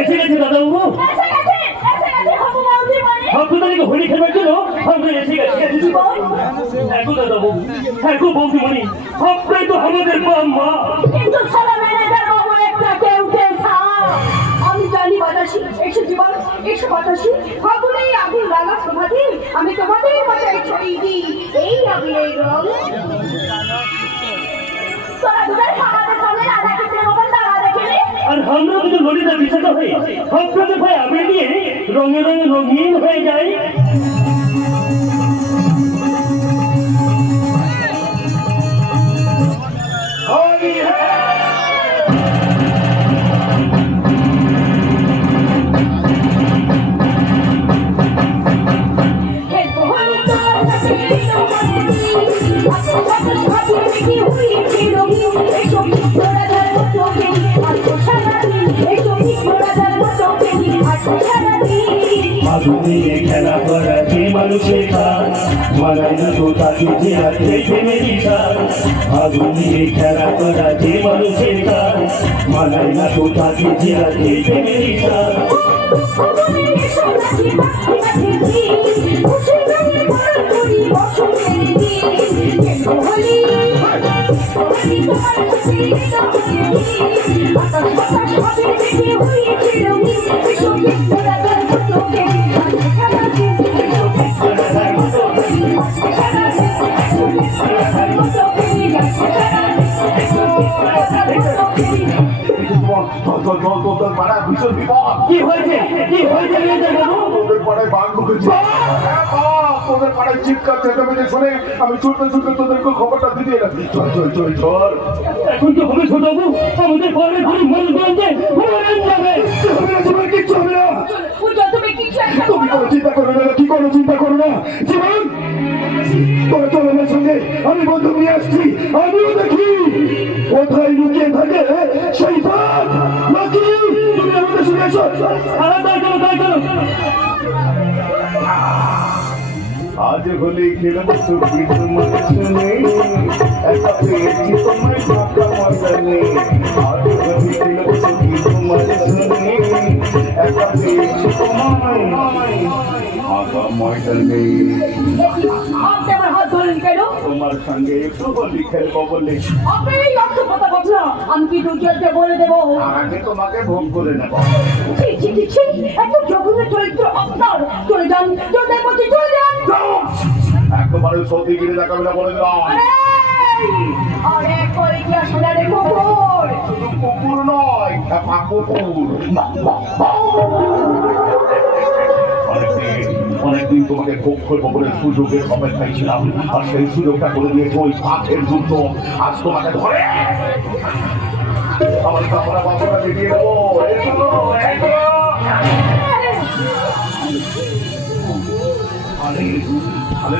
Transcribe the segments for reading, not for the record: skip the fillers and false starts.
এসে গেছে দাদাবাবু, আপনাদেরকে হোলি খেলবার জন্য আমরা এসে গেছি। দেখো দাদাবাবু, দেখো বৌদিমণি, আপনাই তো আমাদের মা। কিন্তু সারা ম্যানেজার বাবু একটা কেউ আমি জানি বাতাসি, এসো জীবন, এসো বাতাসি, ফাগুনে আগুন লাগা প্রভাতে আমি তোমাদের মাথায় ছড়িয়ে দিই এই আগুনের রং। তোরা দুটার খাওয়াতে সামনে রাধা কৃষ্ণের মতন দাঁড়া দেখে আর আমরা যদি ললিতা বিশাখা হয়ে আপনাদের ভাই আবির নিয়ে রঙে রঙে রঙিন হয়ে যায়। আগুনে খেলা করা যে মানুষের কাজ মানায় না তো তাকে যে রাখে প্রেমেরই সাজ। আগুনে খেলা করা যে মানুষের কাজ মানায় না তো তাকে যে রাখে প্রেমেরই সাজ। কি হয়েছে? কি হয়েছে? তোদের পাড়ায় বাঘ ঢুকেছে। তোদের পাড়ায় চিৎকার চেঁচামেচি শুনে আমি ছুটতে ছুটতে তোদেরকে খবরটা দিতে এলাম। চল চল চল চল। এখন তো হবে ছোটবাবু, আমাদের পরে ঘুরে মনে করছে যাবে। কিচ্ছু হবে না, তুমি কোনো চিন্তা করবে না। কি কোনো চিন্তা করো না জীবন, তোরা চলো আমার সঙ্গে, আমি বন্ধু নিয়ে আসছি। আমিও দেখি কোথায় লুকিয়ে থাকে সেই বাঘ। নাকি তুমি আমাদের সঙ্গে এসো। তাই চলো। আজ হলে খেলব ছুটি তোমার শুনে একা পেয়েছি তোমার ফাঁকা ময়দানে। আজ হলে খেলব ছুটি তোমার শুনে একা পেয়েছি তোমার ফাঁকা ময়দানে। তোমার সঙ্গে একটু হোলি খেলবো বলে আমি কি দুজনকে বলে দেবো? আগে তোমাকে ভোগ করে নেবো। এত জঘন্য চরিত্র আপনার। চলে যান, চলে যান। একেবারে সত্যি গিরে দেখাবে না বলে দিলাম। আরে করে কি আসলে রে কুকুর? শুধু কুকুর নয়, খেপা কুকুর। অনেকদিন তোমাকে ভোগ করবো বলে সুযোগের অপেক্ষায় ছিলাম, আর সেই সুযোগটা করে দিয়েছে ওই পাখের যুদ্ধ। আজ তোমাকে ধরে আমার কাপড়া বাপড়া দেখিয়ে দেবো।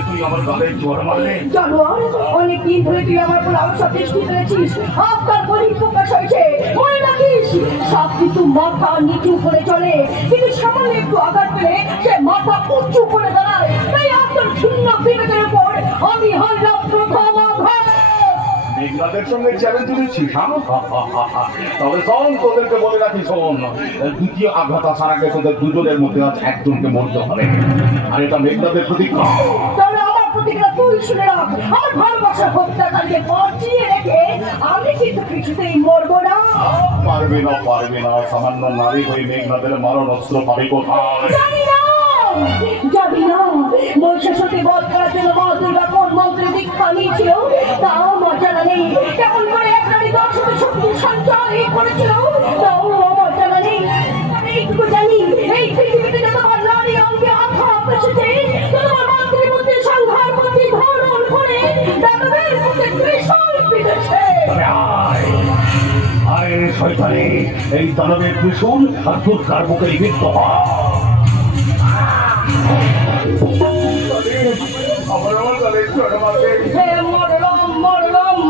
তুই আমার গালে জ্বর মারলে। জানোয়ার, অনেকদিন ধরে তুই আমার উপর আলোচনা সৃষ্টি করেছিস। আপনার বলি প্রকাশ হয়েছে, মনে রাখিস সব কিছু মাথা নিচু করে চলে, কিন্তু সামান্য একটু আঘাত পেলে সে মাথা উঁচু করে দাঁড়ায়। তাই আপনার ভিন্ন বিবেকের উপর আমি হইলাম প্রথম আঘাত। মেঘনাদের সঙ্গে চ্যালেঞ্জ দিচ্ছিস? তবে শোন, তোদেরকে বলে রাখি, শোন, দ্বিতীয় আঘাত আসার আগে তোদের দুজনের মধ্যে আজ একজনকে মরতে হবে। আর এটা মেঘনাদের প্রতিজ্ঞা। তাহলে আমার প্রতিজ্ঞা তুই শুনে রাখ। আমার ভালোবাসা হত্যাকারীকে বাঁচিয়ে রেখে আমি কিন্তু কিছুতেই মরবো না। পারবে না, সামান্য নারী হয়ে মেঘনাদের মারণ অস্ত্র পাবে কোথায়? জানি না মহিষাসুরকে বধ করার জন্য মা দুর্গা কোন মন্ত্রে দীক্ষা নিয়েছিল তাও আমার জানা নেই। কেমন করে এক নারী 10 শক্তি সঞ্চয় করেছিল তাও আমার জানা নেই। এইটুকু জানি, এই পৃথিবীতে যতবার নারী অঙ্গে আঘাত এসেছে, ততবার মন্ত্রীর মধ্যে সংহার বুদ্ধি ধারণ করে দানবের মধ্যে ত্রিশূল পিঁধেছে। আয় শয়তানি, এই দানবের ত্রিশূল আর দুর্গার বুকে লিখিত হয়।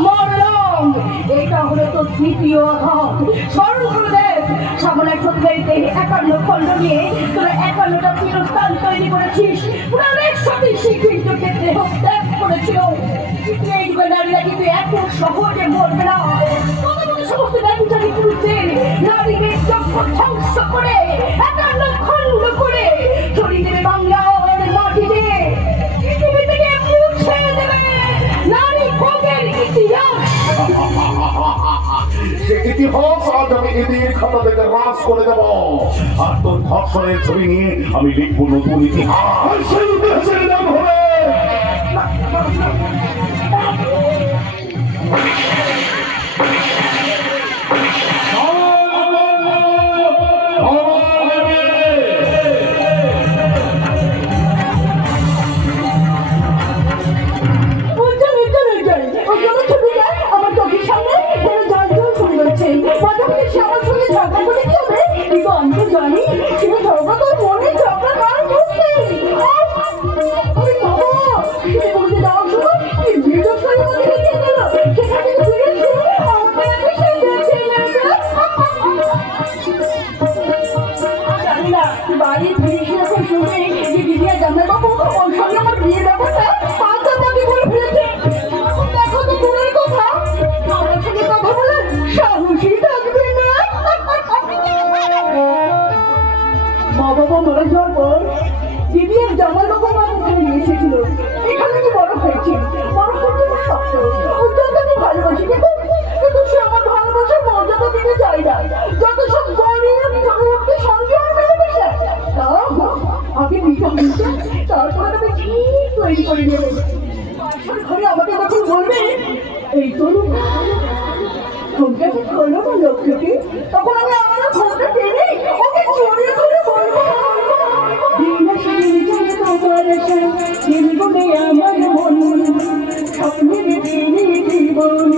মরলাম। এটা হলো তো তৃতীয় আঘাত। স্মরণ করে দেখ, সামনায় সত্যিতে 51 খণ্ড নিয়ে তোরা 51টা পীরস্থান তৈরি করেছিস। পুরাণের সাথে স্বীকৃত ক্ষেত্রে হোক ত্যাগ করেছিল। কিন্তু এই যুগে নারীরা কিন্তু এত সহজে মরবে না। সমস্ত নারী পুরুষদের নারীদের চক্ষ ধ্বংস করে 51 খণ্ড করে ছড়িয়ে দেবে বাংলার মাটিতে। পৃথিবী থেকে মুছে দেবে নারী ভোগের ইতিহাস। সে ইতিহাস আজ আমি এদের খাতা থেকে হ্রাস করে দেব, আর তোর ধর্ষণের ছবি নিয়ে আমি লিখবো নতুন ইতিহাস। সেই ইতিহাসের নাম হবে আমার চোখের সামনে জল জল শুরু হচ্ছে। মাঝামাঝি সে আমার সঙ্গে ঝগড়া করে কি হবে? কিন্তু আমি তো জানি সে ঝগড়া তোর মনে ঝগড়া কার করছে। বাড়ির ফিরে শুনে যে দিদিয়া জামাই বাবু ওর সঙ্গে আমার বিয়ে ব্যাপারটা পাল্টা পাল্টি করে ফেলেছে। দেখো তো দূরের কথা, আমার সঙ্গে কথা বলে সাহসী থাকবে না। মা বাবা মারা যাওয়ার পর দিদি আর জামাই বাবু মা এখানে নিয়ে এসেছিল। এখানে কি বড় হয়েছে, বড় করতে শক্ত উজ্জ্বলকে ভালোবাসি, কিন্তু সে আমার ভালোবাসার মর্যাদা দিতে চাই না। যত সব গরিব লোককে সঙ্গে আর মেলামেশা তা আগে নিতে হচ্ছে, তারপরে আমি ঠিক তৈরি করে নেব। বাসার ঘরে আমাকে যখন বলবে এই তরুণ ঘুমটা খোলো না লক্ষ্যকে, তখন আমি আমার ঘুমটা টেনে ওকে জড়িয়ে ধরে বলবো আমার মন স্বপ্নের জীবন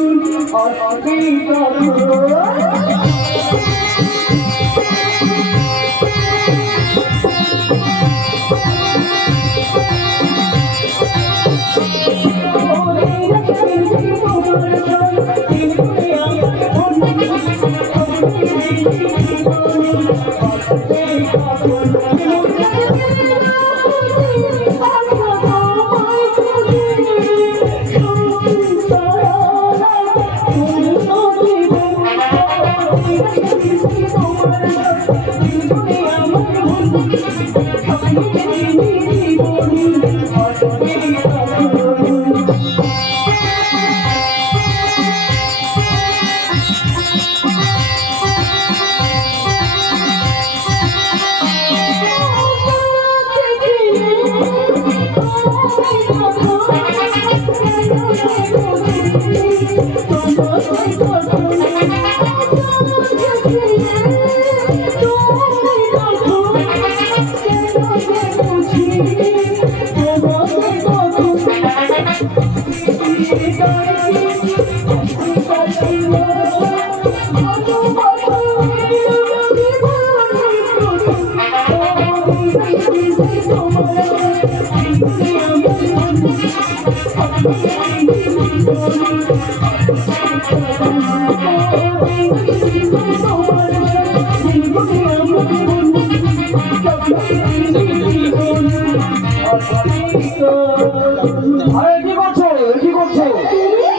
কি করছো? কি করছো?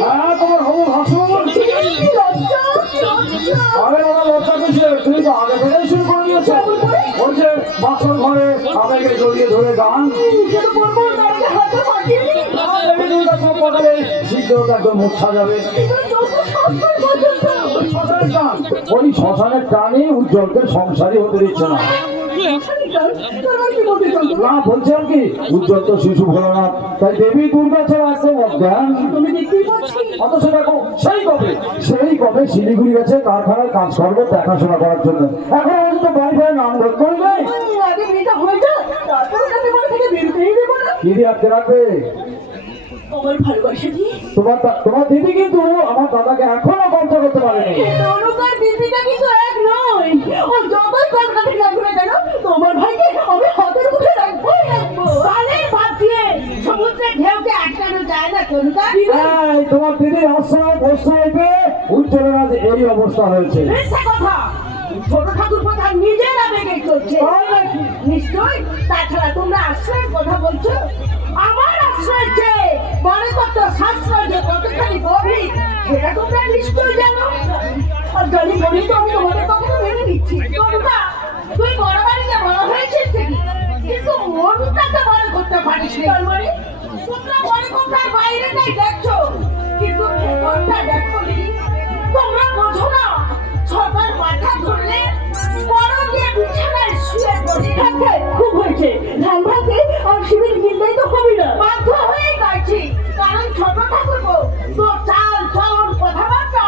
হ্যাঁ, তোমার হবু ভাসুর। আরে আমার লজ্জা করছে, তুমি তো আগে থেকেই শুরু করে দিয়েছো। বলছে বাসর ঘরে আমাকে জড়িয়ে ধরে গান শীঘ্রতা একদম মুখ সাজাবে। শ্মশানের টান, ওই শ্মশানের টানে উজ্জ্বলকে সংসারী হতে দিচ্ছে না। না বলছে আর কি, উজ্জ্বল তো শিশু ভোলানাথ, তাই দেবী দুর্গা ছাড়া একদম অজ্ঞান। অথচ দেখো সেই কবে শিলিগুড়ি গেছে কারখানার কাজকর্ম দেখাশোনা করার জন্য। এখন আমাদের তো বাড়ি বাড়ি নাম ধর করে নেই। কি দিয়ে আটকে রাখবে? তোমার দিদি কিন্তু আমার দাদাকে এখনো বন্ধ করতে পারেনি। দিদিটা কিন্তু এক নয়, ও যতই কলকাতা লাগবে না কেন তোমার ভাইকে আমি হাতের মুঠে রাখবোই রাখবো। বালের ভাত দিয়ে সমুদ্রের ঢেউকে আটকানো যায় না তরুকা। তোমার দিদির আশ্রয় প্রশ্রয় পেয়ে উজ্জ্বলের আজ এই অবস্থা হয়েছে। মিথ্যা কথা, ছোট ঠাকুর প্রধান নিজের আবেগে চলছে নিশ্চয়। তাছাড়া তোমরা আশ্রয়ের কথা বলছো, আমার আশ্রয়ের চেয়ে মনে করতো শাস্ত্র যে কতখানি গভীর সেটা তোমরা নিশ্চয় জানো। আর জানি বলি তো আমি তোমাদের কথা মেনে নিচ্ছি। তোমরা তুই বড় বাড়িতে বড় হয়েছিস ঠিকই, কিন্তু মনটাকে বড় করতে পারিস নি। তার মানে তোমরা বড় করতে বাইরেটাই দেখছো, কিন্তু ভেতরটা দেখো নি। তোমরা বোঝো না সবার মাথা ধরলে বড় দিয়ে বিছানায় শুয়ে পড়ে। খুব হয়েছে, ধান ভাতে আর শিবির কিনতেই তো হবে না, বাধ্য হয়েই গাইছি। কারণ ছোট ঠাকুরপো তোর চাল চলন কথাবার্তা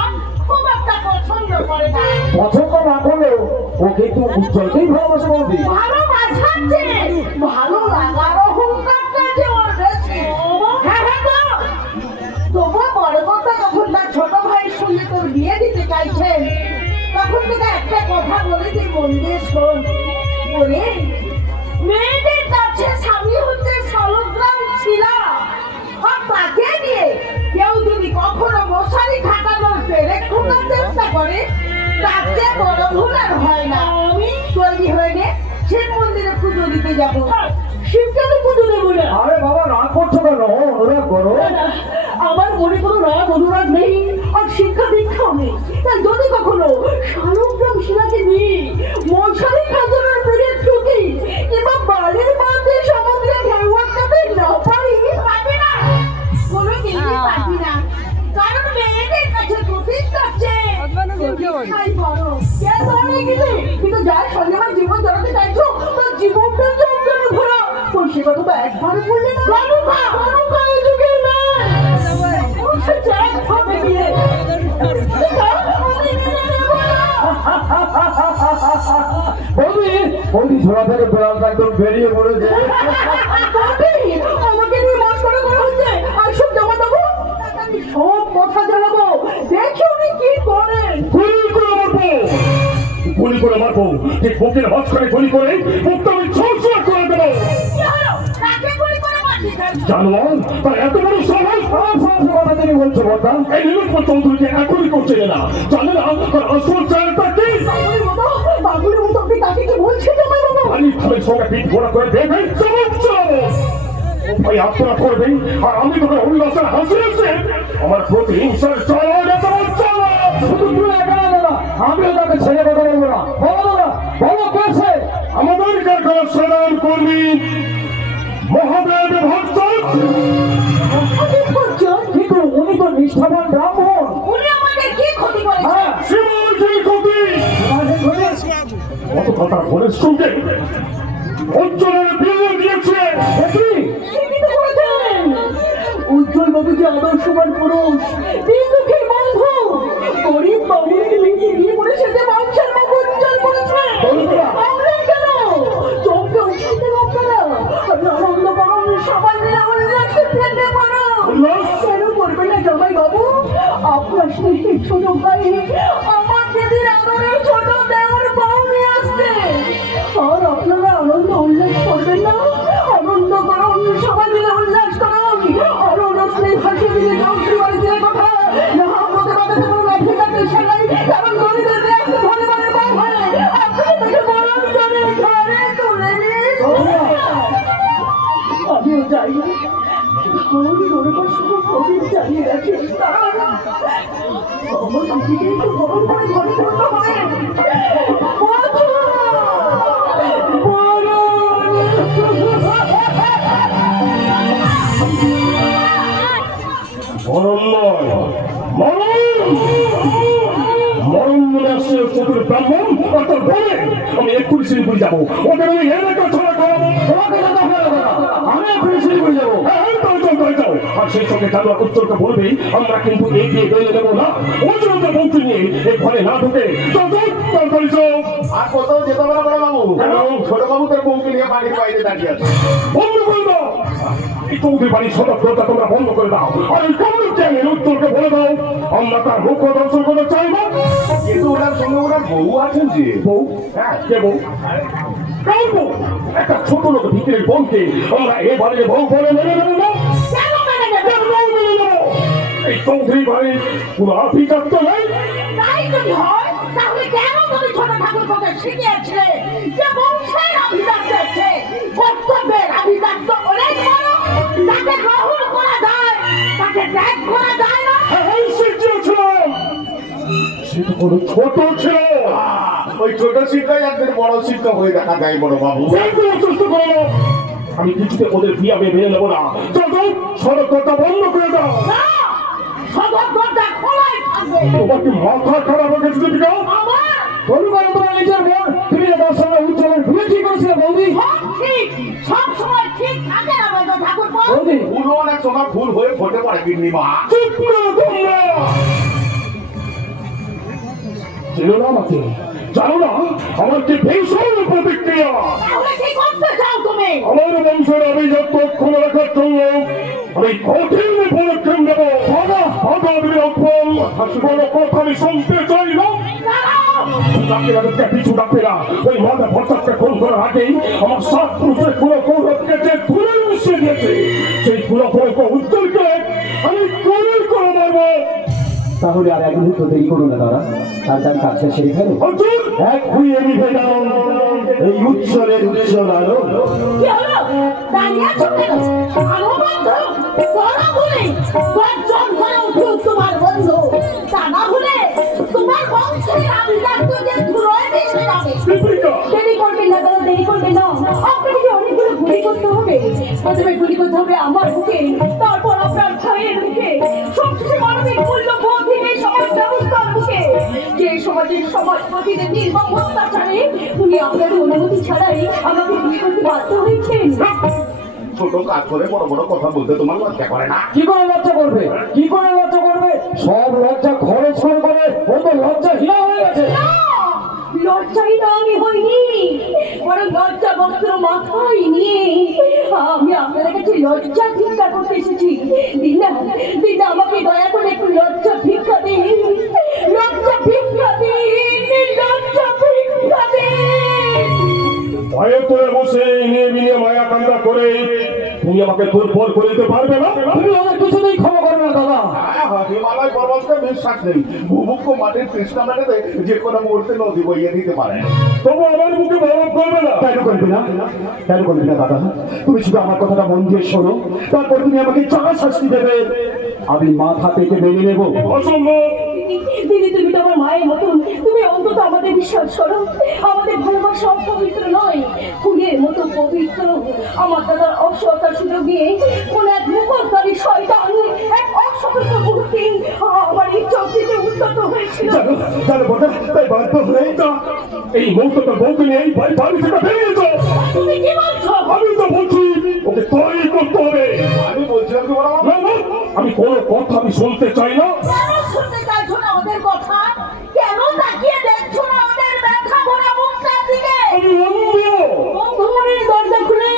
খুব একটা পছন্দ করে না। পছন্দ না করলেও ও কিন্তু উজ্জ্বলকেই ভালোবাসে বলবি। ভালোবাসাচ্ছে, ভালো লাগার অহংকারটা যে ওর বেশি। হ্যাঁ হ্যাঁ তো তবুও বড় কথা যখন তার ছোট ভাইয়ের সঙ্গে তোর বিয়ে দিতে চাইছেন, তখন তোকে একটা কথা বলে তুই মন দিয়ে শোন। বলে মেয়েদের কাছে স্বামী হচ্ছে শালগ্রাম শিলা, আর তাকে নিয়ে কেউ যদি কখনো মশারি ঢাকানোর পেরেক খোঁজার চেষ্টা করে, তার চেয়ে বড় ভুল আর হয় না। আমি তৈরি হয়ে নে, শিব মন্দিরে পুজো দিতে যাবো। শিবকে তো পুজো দেবো না। আরে বাবা রাগ করছো কেন? অনুরাগ করো। আমার মনে কোনো রাগ অনুরাগ নেই, আর শিক্ষা দীক্ষাও নেই। তাই যদি কখনো শালগ্রাম শিলাকে নিয়ে মশারি খাজানোর পেরেক ঠুকি কিংবা বাড়ির মধ্যে সমুদ্রে ঢেউ আটকাতে না পারি, পারবি না, কোনো কিছুই পারবি না। কারণ মেয়েদের কাছে প্রতিষ্ঠা আছে, প্রতিষ্ঠাই বড়। কে ধরে গেলে কিন্তু যার সঙ্গে আমার জীবন জড়াতে চাইছো, তোর জীবনটা জমজমে ভরা। তোর সে কথা তো একবার বললে না। গণকা এই যুগের মেয়ে। ওকে চাক হবে বিয়ে। আমি মেনে নেব না। বৌদি ঝোলা থেকে বেড়ালটা একদম বেরিয়ে পড়েছে। আমাকে নিয়ে মস্করা করা হচ্ছে, আর সব জমা দেবো, আমি সব কথা জানাবো, দেখি উনি কি করেন। গুলি করে মারবো, ঠিক বুকের মাঝখানে গুলি করে বুকটা আমি ছোঁয়া করে দেবো। কি হলো? কাকে গুলি করে মারছিস? জানোয়ার, তার এত বড় সাহস! কথা তুমি বলছো বর্দা? এই নীলুৎপর চৌধুরীকে এখনই করছে না, জানে না তার আসল চালটা কি? বাবুর মতো আপনি তাকে কি বলছেন জামাই বাবু? পানি খালের সঙ্গে পিঠ ঘোরা করে দেবেন, চমক চালাবো। ও ভাই আপনারা করবেন, আর আমি তোকে উল্লাসের হাসিয়েছে আমার প্রতি হিংসার শুধু তুই একা না দাদা, আমিও তাকে ছেড়ে কথা বলবো না। বলো না, বলো কেছে? আমাদের কারখানা সেনার কর্মী মহাদেব ভক্ত। কিন্তু উনি তো নিষ্ঠাবান ব্রাহ্মণ। উনি আমাদের কি ক্ষতি করেছে? হ্যাঁ, শিবাজি কবি কত কথা বলে শুনতে অঞ্চলের বিয়ে দিয়েছে। উজ্জ্বল বাবু যে আদর্শবান পুরুষ, বিন্দুকে বন্ধু, গরিব বাবুকে বিয়ে করে সেটা মানুষের মুখ উজ্জ্বল করেছে। আমরা কেন চোখে উঠতে আপনারা আনন্দ করুন, সবাই মিলে উল্লাসে ফেলতে পারো। কেন করবে না জামাই বাবু? আপনার সেই ছোট ভাই আমার দিদির আদরের ছোট দেওয়ার বউ নিয়ে আসছে, আর আপনারা আনন্দ উল্লাস করবেন না? আনন্দ করুন, সবাই মিলে উল্লাস করুন, আর অনুষ্ঠানে হাসি দিলে যন্ত্রী বাড়িতে কথা না আমাদের বাড়িতে কোনো লাঠিকাঠি সেলাই, কারণ গরিবের দেশ ধরে ধরে বউ হয়, আপনি তাকে বরণ করে ঘরে তুলে নিন। আমিও যাই না, আমার দরবার শুধু প্রদীপ জ্বালিয়ে রাখি, কারণ আমার দিদিকে একটু বরণ করে ঘরে তুলতে হবে। মরণ নয়, মরণ মনে আসছে চতুর ব্রাহ্মণ আর তোর বলে আমি এক্ষুনি শিলিগুড়ি যাবো, ওদের আমি এলাকা ছড়া করাবো। তোমাকে দাদা ভালো কথা, আমি এখনই শিলিগুড়ি যাবো। যাও, আর সেই সঙ্গে জানোয়ার উত্তরকে বলবে আমরা কিন্তু এই দিয়ে বেরিয়ে দেবো না, ওজনটা বলতে নিয়ে এই ঘরে না ঢুকে তারপরে যাও। আর কোথাও যেতে পারো বড় বাবু? কেন? ছোট বাবু তোর বউকে নিয়ে বাড়ির বাইরে দাঁড়িয়ে আছে। বন্ধ করে দাও, এই চৌধুরী বাড়ির সদস্যতা তোমরা বন্ধ করে দাও, আর এই কমলকে উত্তরকে বলে দাও আমরা তার মুখ দর্শন করতে চাই না। কিন্তু ওনার সঙ্গে ওনার বউ আছেন যে। বউ? হ্যাঁ, কে বউ? কার বউ? একটা ছোট লোক ভিতরের বউকে আমরা এবারে বউ বলে মেনে নেবো না? কেন মেনে নেবে? কেন মেনে নেবো? এই চৌধুরী বাড়ির কোনো আধিকার তো নেই। তাই যদি হয় তাহলে কেন তুমি ছোট ঠাকুর শিখিয়েছিলে যে বংশের আভিজাত্য আছে, কর্তব্যের আভিজাত্য অনেক বড়, তাকে গ্রহণ করা যায়, তাকে ত্যাগ করা যায় না। এই শিখিয়েছিলাম, সে তো কোনো ছোট ছিল। ওই ছোট শিক্ষাই একদিন বড় শিক্ষক হয়ে দেখা যায় বড় বাবু। চেষ্টা করো, আমি কিছুতে ওদের বিয়ে আমি মেনে নেবো না। চলো সড়কটা বন্ধ করে দাও। না, সদর দরজা খোলাই থাকবে। তোমার কি মাথা খারাপ হয়ে গেছে দীপিকা? আমার অনুমান তোমার নিজের বোন, তুমি যে তার সঙ্গে উজ্জ্বলের বিয়ে ঠিক করেছিলে বৌদি। সব ঠিক, সব সময় ঠিক থাকে না বৈদ্য ঠাকুরপো। বৌদি ভুলও অনেক সময় ভুল হয়ে ফোটে পারে গিন্নি মা। চুপ করো তোমরা। চেনো না আমাকে, জানো না আমার কি ভীষণ প্রতিক্রিয়া। তাহলে কি করতে চাও তুমি? আমার বংশের আভিজাত্য অক্ষুণ্ণ রাখার জন্য আমি কঠিন পদক্ষেপ নেব। কোনো কথা আমি শুনতে চাই না। ডাক্তারকে পিছু ডাকবে না। ওই মাথা ভট্টাকে খুন করার আগেই আমার 7 পুরুষের কোনো কৌরবকে যে ধুলে মিশিয়ে দিয়েছে, সেই পুরো উজ্জ্বলকে আমি গুলি করে মারবো। তাহলে আর এক মুহূর্ত দেরি করো না দাদা, তার কাজটা সেরে ফেলো। অর্জুন, এক হইয়ে নিভে দাও এই উজ্জ্বলের উজ্জ্বল আলো। কি হলো? দাঁড়িয়ে আছো কেন? আলো বন্ধ, বড় বলে গর্জন করে উঠুক তোমার বন্ধু। তা না হলে তোমার বংশের আভিজাত্য যে ধুলোয় মিশে যাবে। দীপিকা, দেরি করবেন না দাদা, দেরি করবেন না। আপনাকে অনেকগুলো গুলি করতে হবে। প্রথমে গুলি করতে হবে আমার বুকে, তারপর আপনার ভাইয়ের বুকে, সবশেষে মানবিক মূল্যবোধহীন এই সমাজ ব্যবস্থার বুকে। যে সমাজের সমাজপতিদের নির্মম অত্যাচারে উনি আপনার অনুমতি ছাড়াই আমাকে গুলি করতে বাধ্য হয়েছেন। ছোট কাজ করে বড় বড় কথা বলতে তোমার লজ্জা করে না? কি করে লজ্জা করবে? কি করে লজ্জা করবে? সব লজ্জা খরচ করে ও তো লজ্জা হীনা হয়ে গেছে। না, লজ্জাই না আমি হইনি, বরং লজ্জা বস্ত্র মাথায় নিয়ে আমি আপনাদের কাছে লজ্জা ভিক্ষা করতে এসেছি। দিন না, আমাকে দয়া করে একটু লজ্জা ভিক্ষা দিন, লজ্জা ভিক্ষা দিন, লজ্জা ভিক্ষা দিন। ভয়ে তোরে বসে নিয়ে নিয়ে মায়া কান্দা করে তুমি আমাকে দুর্বল করে দিতে পারবে না। তুমি ওদের কিছুতেই ক্ষমা করবে না দাদা। হিমালয় পর্বতকে বিশ্বাস নেই, ভূভুক্ষ মাটির কৃষ্ণা মেটাতে যে কোনো মুহূর্তে নদী বইয়ে দিতে পারে। তবু আমার মুখে বরফ করবে না। কেন করবে না, কেন করবে না দাদা? তুমি শুধু আমার কথাটা মন দিয়ে শোনো, তারপর তুমি আমাকে যা শাস্তি দেবে আমি মাথা পেতে মেনে নেবো। অসম্ভব। দিদি, তুমি তো আমার মায়ের মতন, তুমি অন্তত আমাদের বিশ্বাস করো। আমাদের ভালোবাসা অপবিত্র নয়, ফুলের মতো পবিত্র। আমার দাদার অসহতার সুযোগ নিয়ে কোন এক মুখোশধারী শয়তান এক অসতর্ক মুহূর্তে আমার ইচ্ছা দিতে উদ্যত হয়েছিল। জানো জানো বটা, তাই বাধ্য হয়ে যা এই মুহূর্তে তোর বউকে নিয়ে এই বাড়ি থেকে বেরিয়ে যাও। তুমি কি বলছো? আমি তো বলছি ওকে তৈরি করতে হবে। আমি বলছিলাম কি বড় বাবু, না না, আমি কোনো কথা আমি শুনতে চাই না। কেন শুনতে চাইছো না ওদের কথা? কেন তাকিয়ে দেখছো না ওদের ব্যথা ভরা মুখটার দিকে? আমি অন্ধ। বন্ধুমনির দরজা খুলে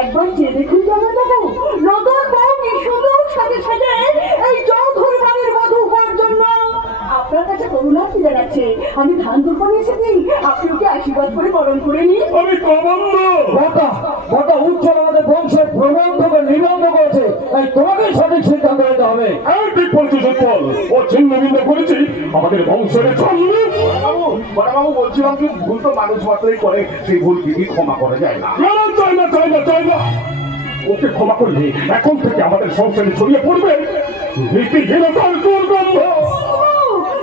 একবার যে দেখুন জানা যাবো, নতুন বউকে শুধু সাথে সাথে এই চৌধুরী বাড়ির মধু হওয়ার জন্য আপনার কাছে করুণার্থী জানাচ্ছে। আমি ধান কুরবানি এসেছি, আপনি ওকে আশীর্বাদ করে বরণ করে নিন। আমি কবন্ধ। বটা উজ্জ্বল আমাদের বংশের প্রবন্ধকে নিবন্ধ করেছে, তাই তোমাকে সঠিক সিদ্ধান্ত নিতে হবে। এই ঠিক বলছিস উৎপল, ও ছিন্ন ভিন্ন করেছি আমাদের বংশের জন্য। বড় বাবু বলছিলাম কি, ভুল তো মানুষ মাত্রই করে, সেই ভুল দিদি ক্ষমা করে যায় না। না না, চাই না চাই না চাই না। ওকে ক্ষমা করলে এখন থেকে আমাদের সংসারে ছড়িয়ে পড়বে নীতিহীনতার দুর্গন্ধ।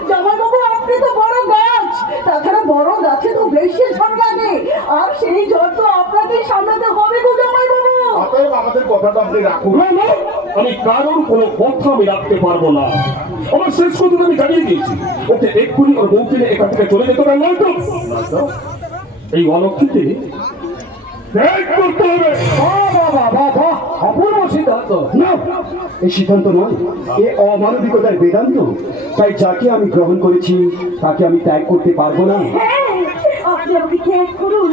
জামাইবাবু, আপনি তো বড় গাছ, তাছাড়া বড় গাছে তো বেশি ঝড় লাগে, আর সেই ঝড় তো আপনাকে সামলাতে হবে গো জামাইবাবু। অতএব আমাদের কথাটা আপনি রাখুন। না না, আমি কারোর কোনো কথা আমি রাখতে পারবো না। আমার শেষ কথা আমি জানিয়ে দিয়েছি, ওকে এক্ষুনি ওর বউকে নিয়ে এখান থেকে চলে যেতে পারে। নয়তো এই অলক্ষীতে ত্যাগ করতে হবে। অপূর্ব সিদ্ধান্ত। না, এই সিদ্ধান্ত নয়, এ অমানবিকতার বেদান্ত। তাই যাকে আমি গ্রহণ করেছি তাকে আমি ত্যাগ করতে পারবো না। হ্যাঁ, আপনি আমাকে ত্যাগ করুন,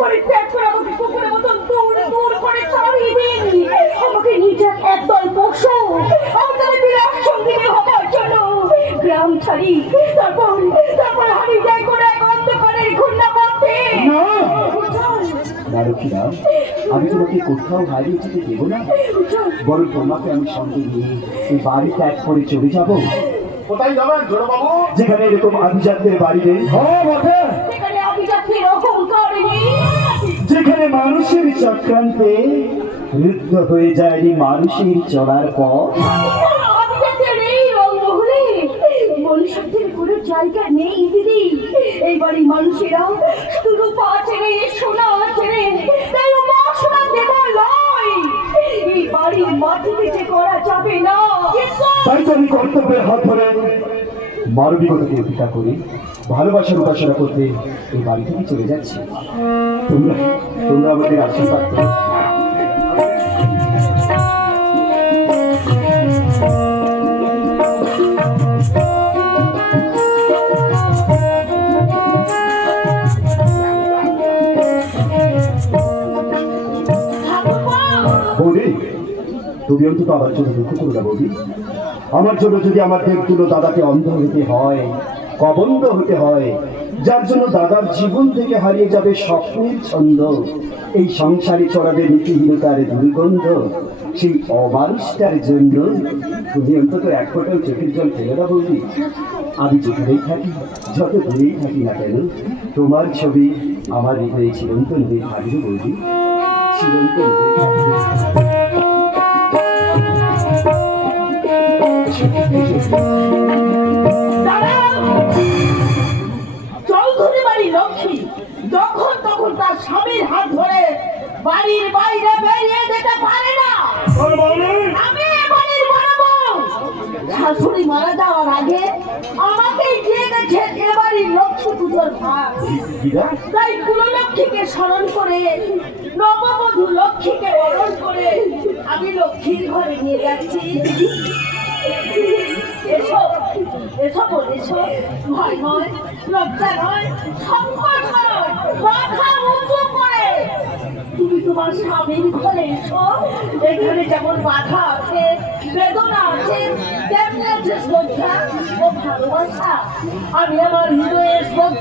পরিত্যাগ করে আমাকে কুকুরের মতন দূর দূর করে তাড়িয়ে দিন। আমাকে নিজের একদল পশু আমাদের বিরাট সঙ্গিনী হবার জন্য গ্রাম ছাড়ি, তারপর হারিয়ে যায় করে এক অন্ধকারের ঘূর্ণা পথে। না নারকীরা, আমি তোমাকে কোথাও হারিয়ে যেতে দেবো না, বরং তোমাকে আমি সঙ্গে নিয়ে এই বাড়ি ত্যাগ করে চলে যাব, কোথায় যাবেন ছোট বাবু? যেখানে এরকম আভিজাত্যের বাড়ি নেই। সেখানে আভিজাত্য জাতির অহংকার নেই। যেখানে মানুষের চক্রান্তে রুদ্ধ হয়ে যায়নি মানুষের চলার পথ। আভিজাত্যের এই রংমহলে মনুষ্যত্বের কোনো জায়গা নেই দিদি। এই বাড়ির মানুষেরা শুধু রূপা চেনে, সোনা চেনে, তাই উপাসনা দেব নয়। এই বাড়ির মাটিতে যে করা যাবে না। তাই তো আমি কর্তব্যের হাত ধরে মানবিকতাকে উপেক্ষা করে ভালোবাসার উপাসনা করতে এই বাড়ি থেকে চলে যাচ্ছি। তোমরা তোমরা আমাদের আশীর্বাদ করো। বৌদি, তুমি অন্তত আমার জন্য দুঃখ করো না বৌদি। আমার জন্য যদি আমার দেবতুল্য দাদাকে অন্ধ হতে হয়, কবন্ধ হতে হয়, যার জন্য দাদার জীবন থেকে হারিয়ে যাবে স্বপ্নের ছন্দ, এই সংসারে চড়াবে নীতিহীনতার দুর্গন্ধ, সেই অমানুষটার জন্য তুমি অন্তত এক ফোঁটাও চোখের জল ফেলে না বৌদি। আমি যেখানেই থাকি, যত দূরেই থাকি না কেন, তোমার ছবি আমার হৃদয়ে চিরন্তন হয়ে থাকবে বৌদি, চিরন্তন হয়ে থাকবে। চৌধুরী বাড়ির লক্ষ্মী যখন তখন তার স্বামীর হাত ধরে বাড়ির বাইরে বেরিয়ে যেতে পারে না। আমি এ বাড়ির বড় বউ। শাশুড়ি মারা যাওয়ার আগে আমাকে দিয়ে গেছে এ বাড়ির লক্ষ্মী পুজোর ভাগ। তাই কুললক্ষ্মীকে স্মরণ করে, নববধূ লক্ষ্মীকে বরণ করে আমি লক্ষ্মীর ঘরে নিয়ে যাচ্ছি। এসো এসো বলেছো, ভয় নয়, লজ্জা নয়, সংকট নয়, মাথা উঁচু করে তুমি তোমার স্বামীর ঘরে এসো। এখানে যেমন বাধা আছে, বেদনা আছে, তেমনি আছে শ্রদ্ধা ও ভালোবাসা। আমি আমার হৃদয়ের শ্রদ্ধা